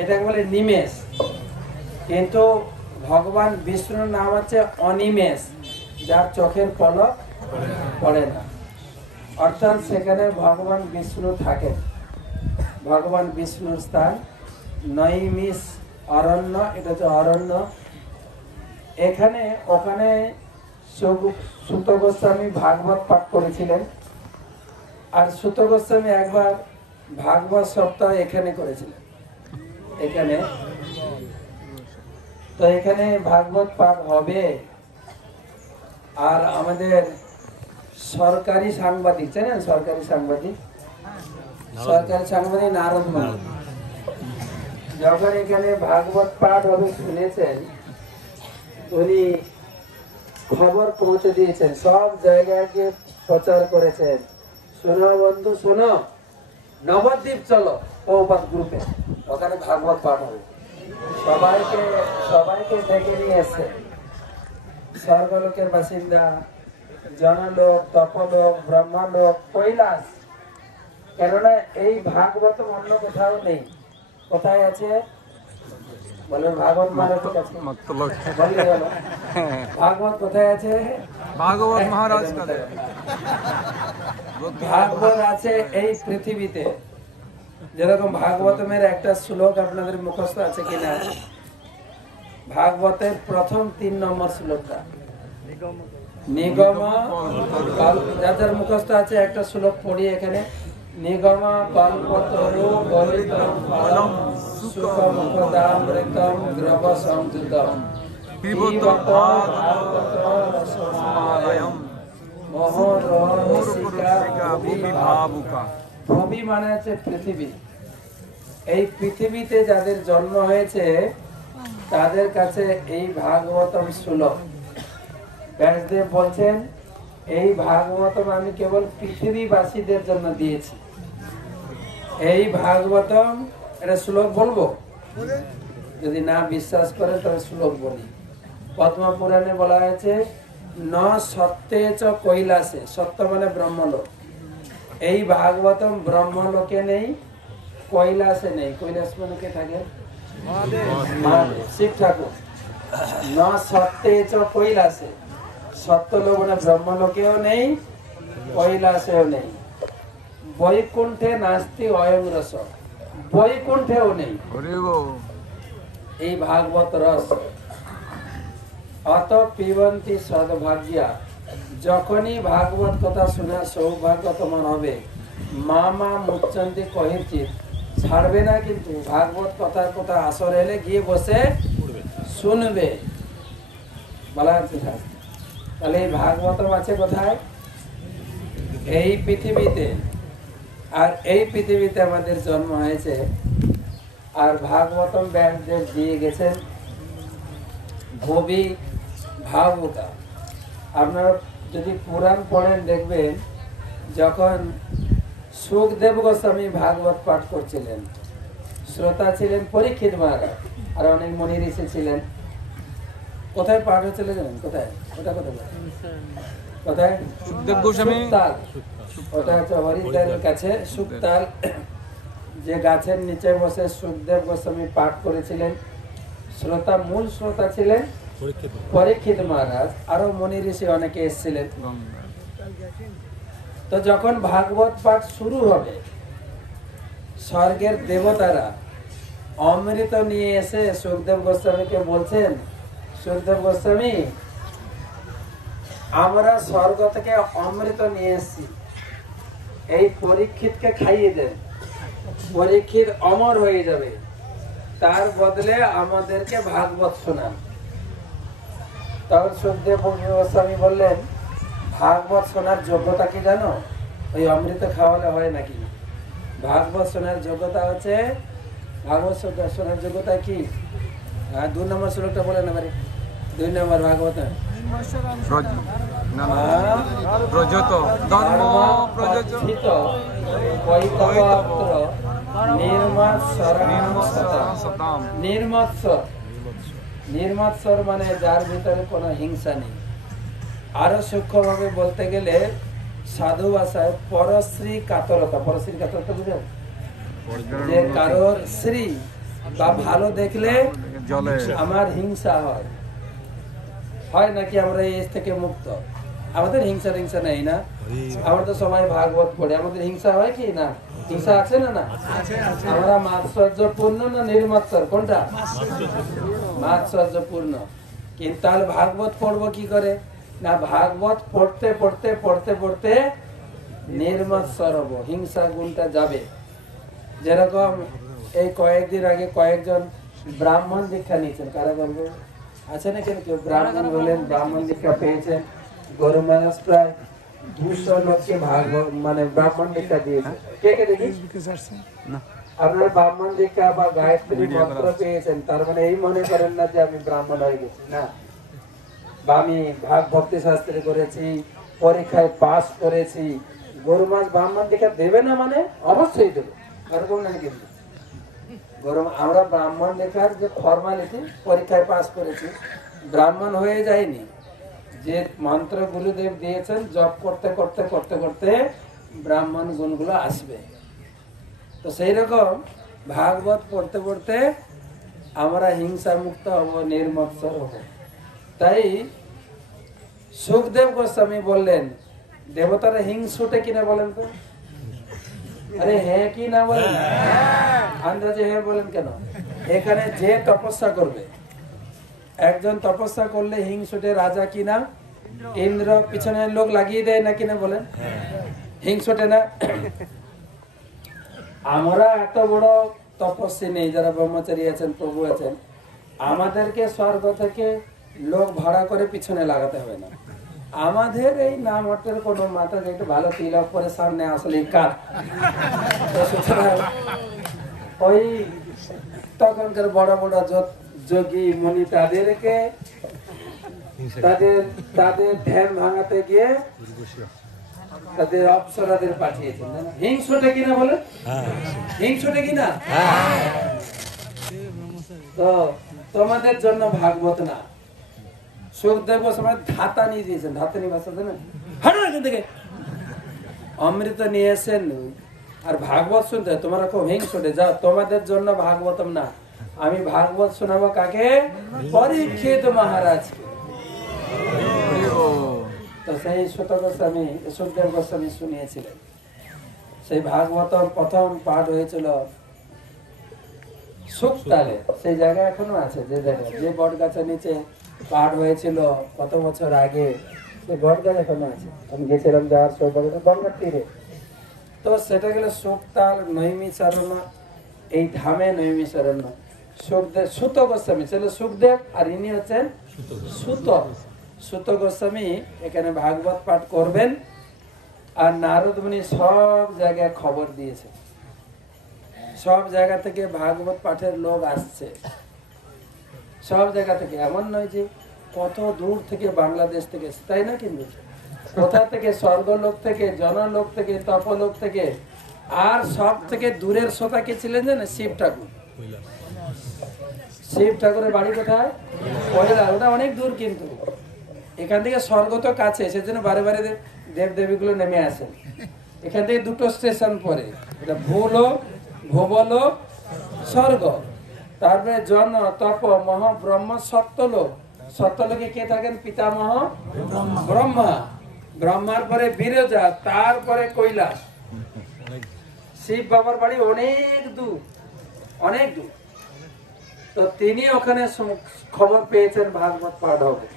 এটাকে বলে নিমেষ। কিন্তু ভগবান বিষ্ণুর নাম হচ্ছে অনিমেষ, যার চোখের পলক পড়ে না। অর্থাৎ সেখানে ভগবান বিষ্ণু থাকেন। ভগবান বিষ্ণুর স্থান নৈমিষ অরণ্য, এটা হচ্ছে অরণ্য। এখানে ওখানে সুত গোস্বামী ভাগবত পাঠ করেছিলেন, আর সুত গোস্বামী একবার ভাগবত সপ্তাহ এখানে করেছিলেন। এখানে তো এখানে ভাগবত পাঠ হবে। আর আমাদের সরকারি সাংবাদিক, জানেন সরকারি সাংবাদিক নারদ মুনি যখন এখানে ভাগবত পাঠ হবে শুনেছেন, উনি খবর পৌঁছে দিয়েছেন, সব জায়গায় গিয়ে প্রচার করেছেন, শোনো বন্ধু শোনো, নবদ্বীপ চলো প্রভুপাদ গ্রুপে, ওখানে ভাগবত পাঠ হবে। সবাইকে ডেকে নিয়ে এসে স্বর্গলোকের বাসিন্দা, জনলোক, তপলোক, ব্রহ্মলোক, কৈলাস। কেননা এই ভাগবত অন্য কোথাও নেই। কোথায় আছে বলেন? ভাগবত মারাঠের কাছে। ভাগবত কোথায় আছে? ভাগবত মহারাজ ভাগবত আছে এই পৃথিবীতে। যেরকম ভাগবতের একটা শ্লোক আপনাদের মুখস্থ আছে কিনা? ভাগবতের প্রথম 3 নম্বর শ্লোকটা নিগম, যাদের মুখস্থ আছে একটা শ্লোক পড়ি এখানে। নিগম কল্পতরু গলিতম ফলম সুখমুখদামৃতম দ্রব সংযুতম পিবত ভাগবত রসমালয়ম মোহরসিকা ভাবুকা। ভূমি মানে হচ্ছে পৃথিবী। এই পৃথিবীতে যাদের জন্ম হয়েছে তাদের কাছে এই ভাগবতম সুলভ। ব্যাসদেব বলছেন এই ভাগবতম আমি কেবল পৃথিবীবাসীদের জন্য দিয়েছি। এই ভাগবতম, এটা শ্লোক বলবো, যদি না বিশ্বাস করে তবে শ্লোক বলি। পদ্ম পুরাণে বলা হয়েছে ন সত্যে চ কৈলাসে, সত্য মানে ব্রহ্মলোক। এই ভাগবতম ব্রহ্মলোকে নেই, কৈলাসে নেই। কৈলাস মানে কে থাকে? শিব ঠাকুর। ন সত্যে চ কৈলাসে, সত্যলোক মানে ব্রহ্মলোকেও নেই, কৈলাসেও নেই। বৈকুণ্ঠে নাস্তি অয়ং রস, বৈকুণ্ঠেও নেই এই ভাগবত রস। অত পিবন্তি সদ্ভাগ্যা, যখনই ভাগবত কথা শোনার সৌভাগ্য তোমার হবে, মা মুচ্ছন্তি কহিচিত, ছাড়বে না কিন্তু ভাগবত কথার কথা আসর এলে গিয়ে বসে শুনবে। বলা হচ্ছে তাহলে এই ভাগবতম আছে কোথায়? এই পৃথিবীতে। আর এই পৃথিবীতে আমাদের জন্ম হয়েছে। আর ভাগবতম ব্যাসদেব দিয়ে গেছেন ভবি ভাবুকা। আপনারা যদি পুরাণ পড়েন দেখবেন, যখন সুখদেব গোস্বামী ভাগবত পাঠ করছিলেন, শ্রোতা ছিলেন পরীক্ষিত মহারাজ, আর অনেক মুনি ঋষি ছিলেন। কোথায় পাঠ হচ্ছিল জানেন? কোথায়? ওটা কোথায়? কোথায়? সুখদেব গোস্বামী। ওটা হচ্ছে হরিদ্বারের কাছে সুখতাল, যে গাছের নিচে বসে সুখদেব গোস্বামী পাঠ করেছিলেন। শ্রোতা, মূল শ্রোতা ছিলেন পরীক্ষিত মহারাজ, আরো মুনি ঋষি অনেকে এসেছিলেন। তো যখন ভাগবত পাঠ শুরু হবে, স্বর্গের দেবতারা অমৃত নিয়ে এসে সুখদেব গোস্বামীকে বলছেন, সুখদেব গোস্বামী আমরা স্বর্গ থেকে অমৃত নিয়ে এসেছি, এই পরীক্ষিতকে খাইয়ে দেন, পরীক্ষিত অমর হয়ে যাবে, তার বদলে আমাদেরকে ভাগবত শোনান। তখন সুখদেব গোস্বামী বললেন, ভাগবত শোনার যোগ্যতা কি জানো? ওই অমৃত খাওয়ালে হয় নাকি? ভাগবত শোনার যোগ্যতা হচ্ছে, ভাগবত শোনার যোগ্যতা কি? 2 নম্বর শ্লোকটা বলেন এবারে। 2 নম্বর ভাগবত নির্মৎসর মানে যার ভিতরে কোনো হিংসা নেই। আরো সূক্ষ্ম ভাবে বলতে গেলে সাধু ভাষায় পরশ্রী কাতরতা, পরশ্রী কাতরতা বুঝেন? যে কারোর শ্রী বা ভালো দেখলে জলে আমার হিংসা হয়, হয় নাকি আমরা এই থেকে মুক্ত? আমাদের হিংসা নেই না? আমরা তো সবাই ভাগবত পড়ে, আমাদের হিংসা হয় কি না? হিংসা আছে না? না, আমরা মাৎসর্যপূর্ণ না নির্মৎসর? কোনটা? মাৎসর্যপূর্ণ। কিন্তু তাহলে ভাগবত পড়বো কি করে? না, ভাগবত পড়তে পড়তে পড়তে পড়তে নির্মৎসর হবো, হিংসা গুণটা যাবে। যেরকম এই কয়েকদিন আগে কয়েকজন ব্রাহ্মণ দীক্ষা নিয়েছেন, কারা বলবো? আছে না কেন কেউ ব্রাহ্মণ হলেন, ব্রাহ্মণ দীক্ষা পেয়েছেন? গরু মহারাজ প্রায় 200 লোককে মানে ব্রাহ্মণ দীক্ষা দিয়েছে। কে কে দেখি? আপনারা ব্রাহ্মণ দীক্ষা বা গায়ত্রী মন্ত্র পেয়েছেন, তার মানে এই মনে করেন না যে আমি ব্রাহ্মণ হয়ে গেছি, না। বা আমি ভক্তি শাস্ত্রে করেছি, পরীক্ষায় পাস করেছি, গরু মাছ ব্রাহ্মণ দীক্ষা দেবে না মানে অবশ্যই দেবে, এরকম না। কিন্তু আমরা ব্রাহ্মণ দেখার যে ফর্মালিটি, পরীক্ষায় পাস করেছি, ব্রাহ্মণ হয়ে যায়নি। যে মন্ত্র গুরুদেব দিয়েছেন, জপ করতে করতে করতে করতে ব্রাহ্মণ গুণগুলো আসবে। তো সেই রকম ভাগবত পড়তে পড়তে আমরা হিংসা মুক্ত হব, নির্মৎসর হব। তাই সুখদেব গোস্বামী বললেন, দেবতারা হিংসুটে কিনা বলেন তো? আরে হ্যাঁ কি না বলেন? আন্দাজে হ্যাঁ বলেন কেন? এখানে যে তপস্যা করবে, একজন তপস্যা করলে হিংসুটে রাজা কিনা? ইন্দ্র পিছনে লোক লাগিয়ে দেয় না কিনা বলেন? হিংসুটে না? আমরা এত বড় তপস্বী নেই, যারা ব্রহ্মচারী আছেন, প্রভু আছেন, আমাদেরকে স্বর্গ থেকে লোক ভাড়া করে পিছনে লাগাতে হবে না। আমাদের এই নাম হটের কোনো মাথা একটু ভালো তিলক করে সামনে আসলে কাজ, ওই তখনকার বড় বড় যোগী মুনি তাদেরকে তাদের ধ্যান ভাঙাতে গিয়ে তাদের অপ্সরাদের পাঠিয়েছেন। হিংসুটে কিনা বলে? হিংসুটে কিনা? তো তোমাদের জন্য ভাগবত না। সুখদেব গোস্বামী ধাতা নিয়ে দিয়েছেন, ধাতানি ভাষা জানেন? হাঁটো এখান থেকে। অমৃত নিয়ে এসেন আর ভাগবত শুনতে তোমরা খুব হিংসুটে, যাও, তোমাদের জন্য ভাগবতম না। আমি ভাগবত শোনাবো কাকে? পরীক্ষিত মহারাজকে। তো সেই সুখদেব গোস্বামী শুনিয়েছিলেন। সেই ভাগবতম প্রথম পাঠ হয়েছিল সুখতালে, সেই জায়গা এখনো আছে, যে জায়গা, যে বট গাছের নিচে পাঠ হয়েছিল কত বছর আগে, সেই বট গাছ এখনো আছে। আমি গেছিলাম যাওয়ার সৌভাগ্য, গঙ্গার তীরে। তো সেটা গেল সুখতাল নৈমিষারণ্য, এই ধামে নৈমিষারণ্য। সুত গোস্বামী ছিল সুখদেব, আর ইনি হচ্ছেন সুত গোস্বামী এখানে ভাগবত পাঠ করবেন। আর নারদ মুনি সব জায়গায় খবর দিয়েছে, সব জায়গা থেকে ভাগবত পাঠের লোক আসছে, সব জায়গা থেকে। এমন নয় যে কত দূর থেকে, বাংলাদেশ থেকে, তাই না? কিন্তু কোথা থেকে? স্বর্গলোক থেকে, জনলোক থেকে, তপলোক থেকে। আর সব থেকে দূরের শ্রোতা কে ছিলেন জানেন? শিব ঠাকুর। শিব ঠাকুরের বাড়ি কোথায়? পয়লা। ওটা অনেক দূর, কিন্তু এখান থেকে স্বর্গ তো কাছে, সেজন্য বারে বারে দেব দেবীগুলো নেমে আসেন। এখান থেকে দুটো স্টেশন পরে, এটা ভূলোক, ভুবলোক, স্বর্গ। তারপরে জন, তপ, মহ, ব্রহ্ম, সত্যলোক। সত্যলোকে কে থাকেন? পিতামহ ব্রহ্মা। ব্রহ্মার পরে বিরজা, তারপরে কৈলাস। শিব বাবার বাড়ি অনেক দূর, অনেক দূর। তো তিনি ওখানে খবর পেয়েছেন ভাগবত পাঠ হবে,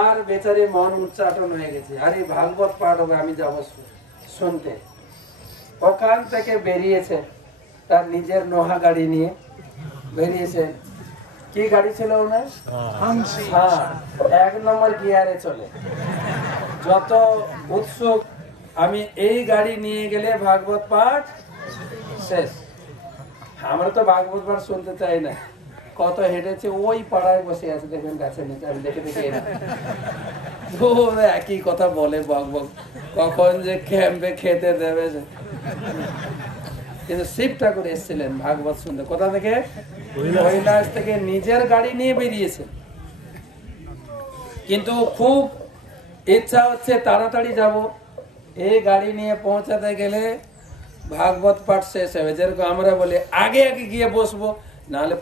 আর বেচারি মন উচ্চাটন হয়ে গেছে, আরে ভাগবত পাঠ হবে, আমি যাব শুনতে। ওখান থেকে বেরিয়েছে তার নিজের নোহা গাড়ি নিয়ে বেরিয়েছে। কি গাড়ি ছিল ওনার? হ্যাঁ, 1 নম্বর গিয়ারে চলে। যত উৎসুক, আমি এই গাড়ি নিয়ে গেলে ভাগবত পাঠ শেষ। আমরা তো ভাগবত পাঠ শুনতে চাই না। কত হেঁটেছে, ওই পাড়ায় বসে আছে, দেখবেন গাছের নিচে, আমি দেখে দেখে একই কথা বলে, বক বক, কখন যে ক্যাম্পে খেতে দেবে। কিন্তু শিব ঠাকুর এসেছিলেন ভাগবত শুনতে। কোথা থেকে? কৈলাস থেকে নিজের গাড়ি নিয়ে বেরিয়েছে। কিন্তু খুব ইচ্ছা হচ্ছে তাড়াতাড়ি যাব, এই গাড়ি নিয়ে পৌঁছাতে গেলে ভাগবত পাঠ শেষ হবে। যেরকম আমরা বলি আগে আগে গিয়ে বসবো, নাহলে